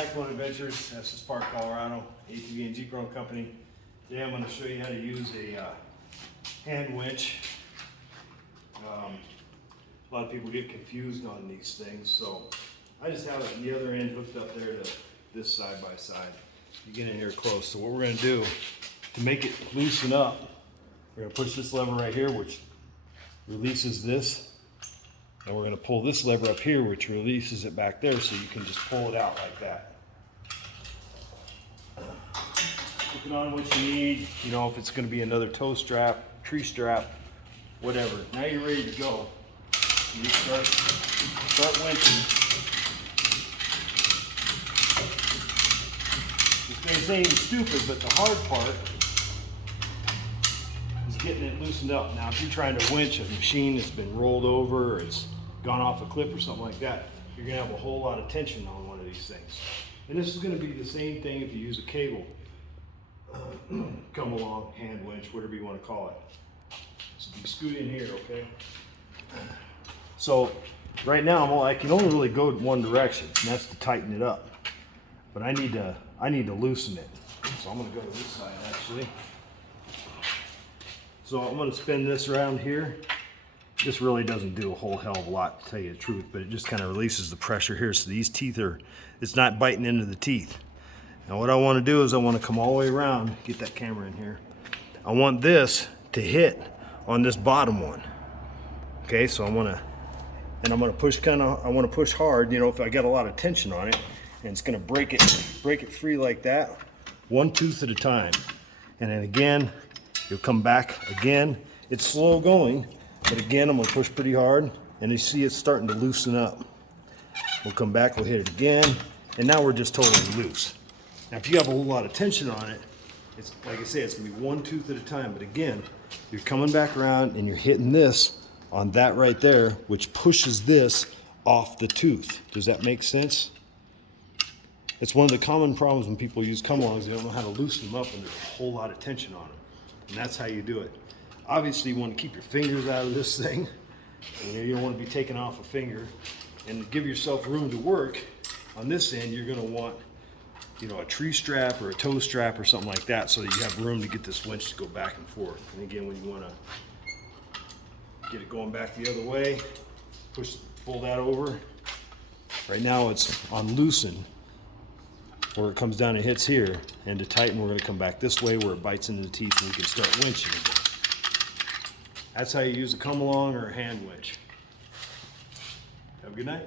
Cyclone Adventures, Estes Park, Colorado, ATV and Jeep rental company. Today I'm going to show you how to use a hand winch. A lot of people get confused on these things, so I just have it on the other end hooked up there to this side by side. You get in here close. So what we're going to do to make it loosen up, we're going to push this lever right here, which releases this. And we're going to pull this lever up here, which releases it back there, so you can just pull it out like that. Put it on what you need, you know, if it's going to be another toe strap, tree strap, whatever. Now you're ready to go. You start winching. This may seem stupid, but the hard part is getting it loosened up. Now, if you're trying to winch a machine that's been rolled over or it's gone off a cliff or something like that, you're going to have a whole lot of tension on one of these things. And this is going to be the same thing if you use a cable. Come along, hand winch, whatever you want to call it. So you scoot in here, okay? So right now I can only really go one direction, and that's to tighten it up. But I need to loosen it. So I'm going to go to this side actually. So I'm going to spin this around here. This really doesn't do a whole hell of a lot, to tell you the truth, but it just kind of releases the pressure here. So these teeth it's not biting into the teeth. Now what I want to do is I want to come all the way around, get that camera in here. I want this to hit on this bottom one. Okay, so I'm going to push I want to push hard, you know, if I got a lot of tension on it, and it's going to break it free like that, one tooth at a time. And then again, you'll come back again. It's slow going, but again, I'm going to push pretty hard, and you see it's starting to loosen up. We'll come back, we'll hit it again, and now we're just totally loose. Now, if you have a whole lot of tension on it, it's like I say, it's going to be one tooth at a time. But again, you're coming back around and you're hitting this on that right there, which pushes this off the tooth. Does that make sense? It's one of the common problems when people use come-alongs. They don't know how to loosen them up, and there's a whole lot of tension on them. And that's how you do it. Obviously, you want to keep your fingers out of this thing. You don't want to be taking off a finger. And to give yourself room to work, on this end, you're going to want, you know, a tree strap or a toe strap or something like that, so that you have room to get this winch to go back and forth. And again, when you want to get it going back the other way, pull that over. Right now it's on loosen, where it comes down and hits here, and to tighten, we're going to come back this way where it bites into the teeth, and we can start winching again. That's how you use a come along or a hand winch. Have a good night.